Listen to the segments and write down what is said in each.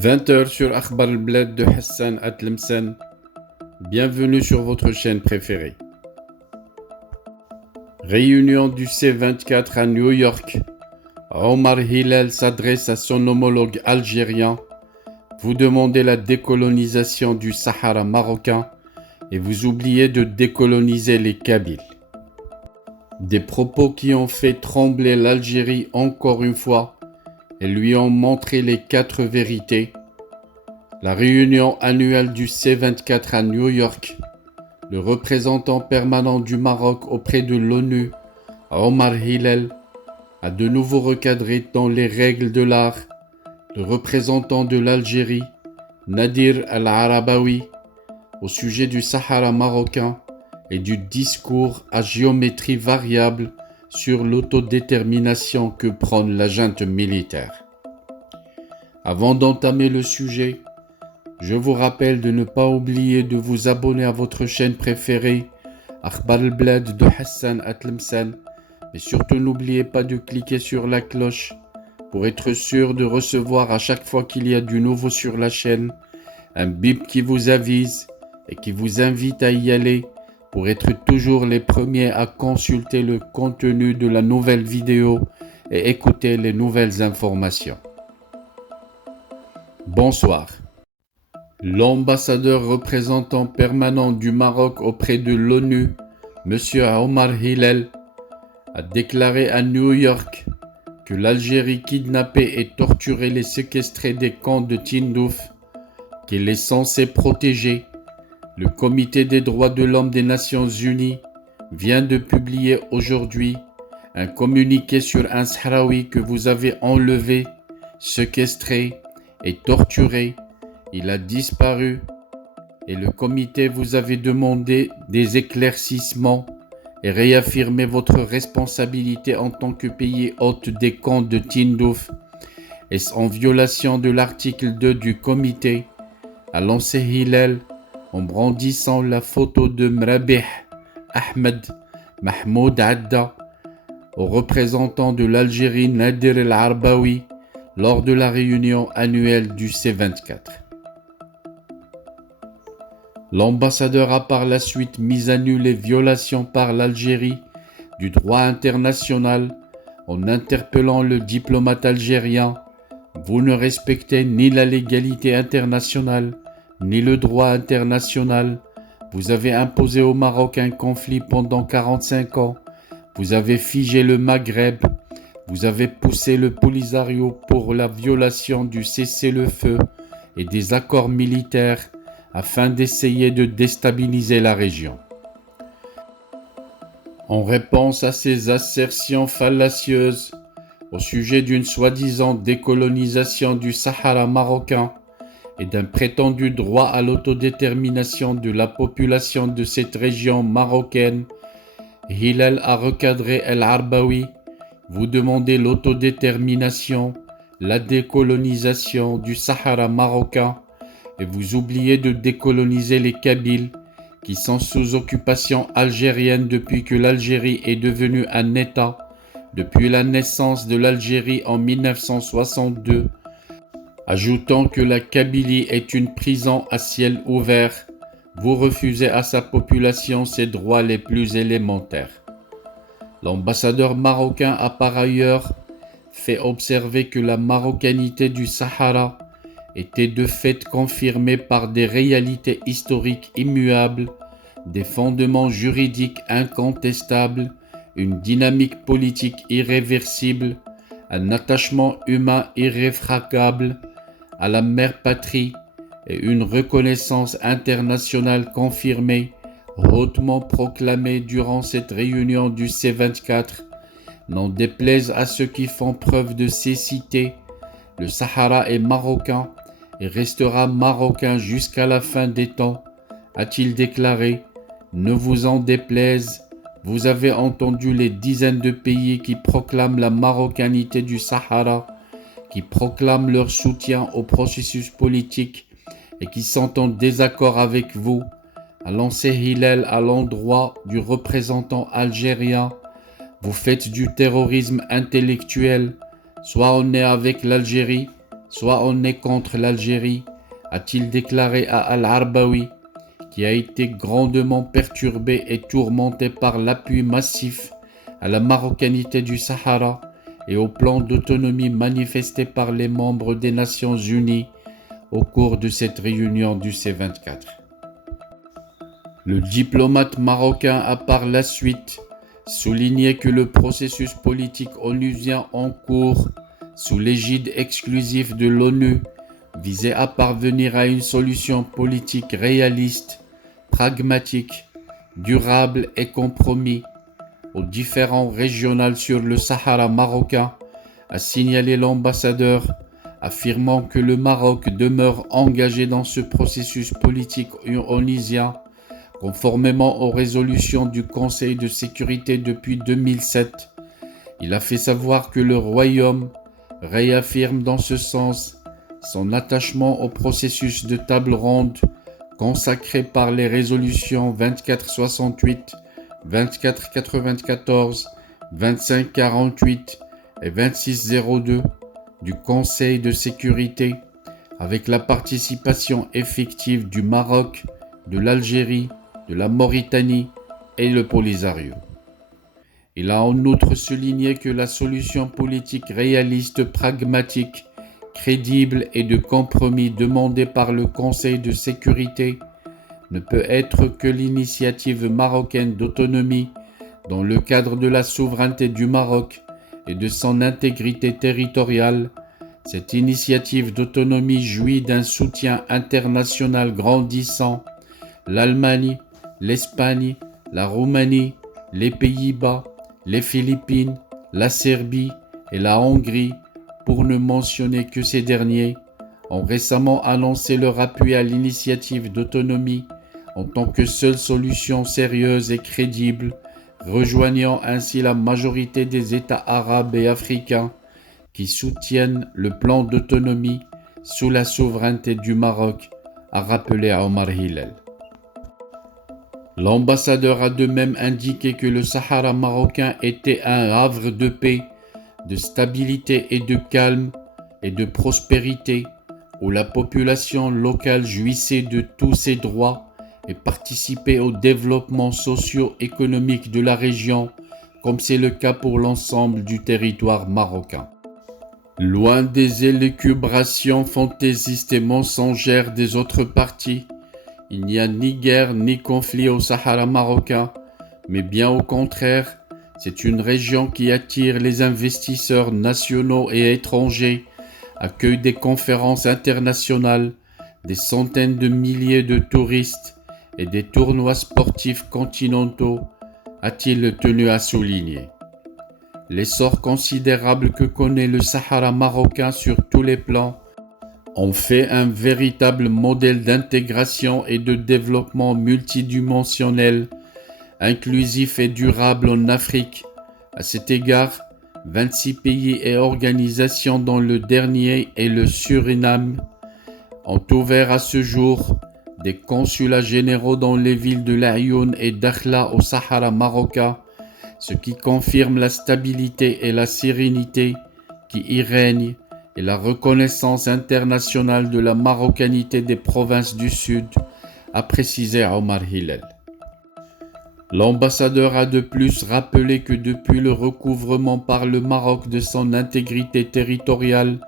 20 h sur Akhbar al-Bled de Hassan Atlemsen. Bienvenue sur votre chaîne préférée. Réunion du C24 à New York. Omar Hillel s'adresse à son homologue algérien. Vous demandez la décolonisation du Sahara marocain et vous oubliez de décoloniser les Kabyles. Des propos qui ont fait trembler l'Algérie encore une fois et lui ont montré les 4 vérités. La réunion annuelle du C24 à New York, le représentant permanent du Maroc auprès de l'ONU, Omar Hillel, a de nouveau recadré dans les règles de l'art le représentant de l'Algérie, Nadir Al-Arabawi, au sujet du Sahara marocain et du discours à géométrie variable sur l'autodétermination que prône la junte militaire. Avant d'entamer le sujet, je vous rappelle de ne pas oublier de vous abonner à votre chaîne préférée, Akhbar al-Bled de Hassan Atlemsen, mais surtout n'oubliez pas de cliquer sur la cloche pour être sûr de recevoir à chaque fois qu'il y a du nouveau sur la chaîne, un bip qui vous avise et qui vous invite à y aller pour être toujours les premiers à consulter le contenu de la nouvelle vidéo et écouter les nouvelles informations. Bonsoir. L'ambassadeur représentant permanent du Maroc auprès de l'ONU, M. Omar Hillel, a déclaré à New York que l'Algérie kidnappait et torturait les séquestrés des camps de Tindouf, qu'il est censé protéger. Le Comité des droits de l'homme des Nations Unies vient de publier aujourd'hui un communiqué sur un Sahraoui que vous avez enlevé, séquestré et torturé. Il a disparu et le comité vous avait demandé des éclaircissements et réaffirmé votre responsabilité en tant que pays hôte des camps de Tindouf. Est-ce en violation de l'article 2 du comité, a lancé Hillel en brandissant la photo de Mrabih Ahmed Mahmoud Adda au représentant de l'Algérie Nadir El-Arbaoui lors de la réunion annuelle du C24. L'ambassadeur a par la suite mis à nu les violations par l'Algérie du droit international en interpellant le diplomate algérien. Vous ne respectez ni la légalité internationale, ni le droit international. Vous avez imposé au Maroc un conflit pendant 45 ans. Vous avez figé le Maghreb. Vous avez poussé le Polisario pour la violation du cessez-le-feu et des accords militaires afin d'essayer de déstabiliser la région. En réponse à ces assertions fallacieuses au sujet d'une soi-disant décolonisation du Sahara marocain et d'un prétendu droit à l'autodétermination de la population de cette région marocaine, Hillel a recadré El-Arbaoui. Vous demandez l'autodétermination, la décolonisation du Sahara marocain et vous oubliez de décoloniser les Kabyles qui sont sous occupation algérienne depuis que l'Algérie est devenue un État, depuis la naissance de l'Algérie en 1962, ajoutant que la Kabylie est une prison à ciel ouvert. Vous refusez à sa population ses droits les plus élémentaires. L'ambassadeur marocain a par ailleurs fait observer que la marocanité du Sahara était de fait confirmée par des réalités historiques immuables, des fondements juridiques incontestables, une dynamique politique irréversible, un attachement humain irréfragable à la mère patrie et une reconnaissance internationale confirmée, hautement proclamée durant cette réunion du C24. N'en déplaise à ceux qui font preuve de cécité, le Sahara est marocain et restera marocain jusqu'à la fin des temps, a-t-il déclaré. Ne vous en déplaise, vous avez entendu les dizaines de pays qui proclament la marocanité du Sahara, qui proclament leur soutien au processus politique et qui sont en désaccord avec vous, a lancé Hillel à l'endroit du représentant algérien. Vous faites du terrorisme intellectuel, soit on est avec l'Algérie, soit on est contre l'Algérie, a-t-il déclaré à Al-Arbawi, qui a été grandement perturbé et tourmenté par l'appui massif à la marocanité du Sahara et au plan d'autonomie manifesté par les membres des Nations Unies au cours de cette réunion du C24. Le diplomate marocain a par la suite souligné que le processus politique onusien en cours, sous l'égide exclusive de l'ONU, visait à parvenir à une solution politique réaliste, pragmatique, durable et compromis aux différends régionaux sur le Sahara marocain, a signalé l'ambassadeur, affirmant que le Maroc demeure engagé dans ce processus politique onusien, conformément aux résolutions du Conseil de sécurité depuis 2007. Il a fait savoir que le Royaume réaffirme dans ce sens son attachement au processus de table ronde consacré par les résolutions 2468, 2494, 2548 et 2602 du Conseil de sécurité, avec la participation effective du Maroc, de l'Algérie, de la Mauritanie et le Polisario. Il a en outre souligné que la solution politique réaliste, pragmatique, crédible et de compromis demandée par le Conseil de sécurité ne peut être que l'initiative marocaine d'autonomie dans le cadre de la souveraineté du Maroc et de son intégrité territoriale. Cette initiative d'autonomie jouit d'un soutien international grandissant. L'Allemagne, l'Espagne, la Roumanie, les Pays-Bas, les Philippines, la Serbie et la Hongrie, pour ne mentionner que ces derniers, ont récemment annoncé leur appui à l'initiative d'autonomie en tant que seule solution sérieuse et crédible, rejoignant ainsi la majorité des États arabes et africains qui soutiennent le plan d'autonomie sous la souveraineté du Maroc, a rappelé Omar Hillel. L'ambassadeur a de même indiqué que le Sahara marocain était un havre de paix, de stabilité et de calme et de prospérité, où la population locale jouissait de tous ses droits et participait au développement socio-économique de la région, comme c'est le cas pour l'ensemble du territoire marocain. Loin des élucubrations fantaisistes et mensongères des autres parties, il n'y a ni guerre ni conflit au Sahara marocain, mais bien au contraire, c'est une région qui attire les investisseurs nationaux et étrangers, accueille des conférences internationales, des centaines de milliers de touristes et des tournois sportifs continentaux, a-t-il tenu à souligner. L'essor considérable que connaît le Sahara marocain sur tous les plans en fait un véritable modèle d'intégration et de développement multidimensionnel, inclusif et durable en Afrique. À cet égard, 26 pays et organisations dont le dernier est le Suriname ont ouvert à ce jour des consulats généraux dans les villes de Laayoune et Dakhla au Sahara marocain, ce qui confirme la stabilité et la sérénité qui y règnent et la reconnaissance internationale de la marocanité des provinces du Sud, a précisé Omar Hillel. L'ambassadeur a de plus rappelé que depuis le recouvrement par le Maroc de son intégrité territoriale,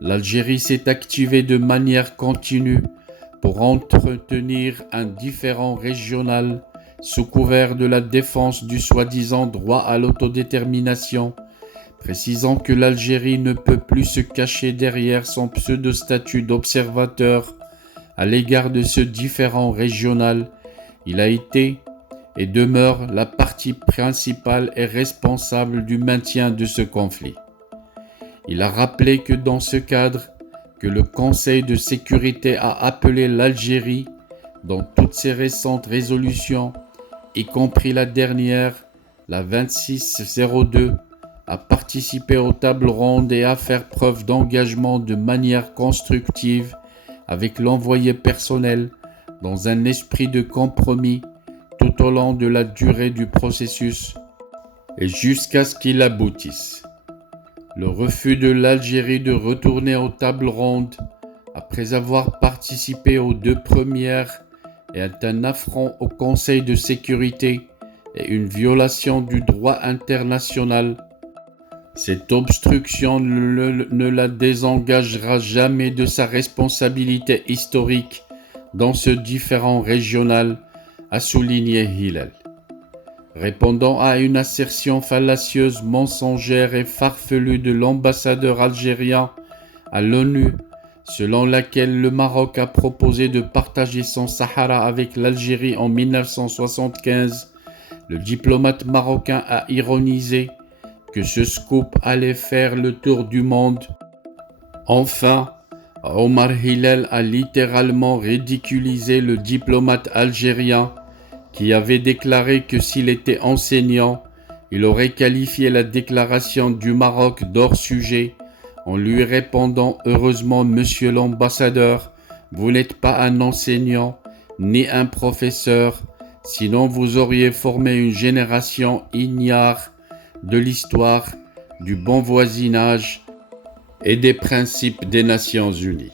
l'Algérie s'est activée de manière continue pour entretenir un différend régional sous couvert de la défense du soi-disant droit à l'autodétermination, précisant que l'Algérie ne peut plus se cacher derrière son pseudo-statut d'observateur à l'égard de ce différend régional. Il a été et demeure la partie principale et responsable du maintien de ce conflit. Il a rappelé que dans ce cadre, que le Conseil de sécurité a appelé l'Algérie, dans toutes ses récentes résolutions, y compris la dernière, la 2602, à participer aux tables rondes et à faire preuve d'engagement de manière constructive avec l'envoyé personnel dans un esprit de compromis tout au long de la durée du processus et jusqu'à ce qu'il aboutisse. Le refus de l'Algérie de retourner aux tables rondes après avoir participé aux deux premières est un affront au Conseil de sécurité et une violation du droit international. Cette obstruction ne la désengagera jamais de sa responsabilité historique dans ce différend régional, a souligné Hillel. Répondant à une assertion fallacieuse, mensongère et farfelue de l'ambassadeur algérien à l'ONU, selon laquelle le Maroc a proposé de partager son Sahara avec l'Algérie en 1975, le diplomate marocain a ironisé que ce scoop allait faire le tour du monde. Enfin, Omar Hillel a littéralement ridiculisé le diplomate algérien qui avait déclaré que s'il était enseignant, il aurait qualifié la déclaration du Maroc d'hors sujet en lui répondant « Heureusement, monsieur l'ambassadeur, vous n'êtes pas un enseignant ni un professeur, sinon vous auriez formé une génération ignare de l'histoire, du bon voisinage et des principes des Nations Unies. »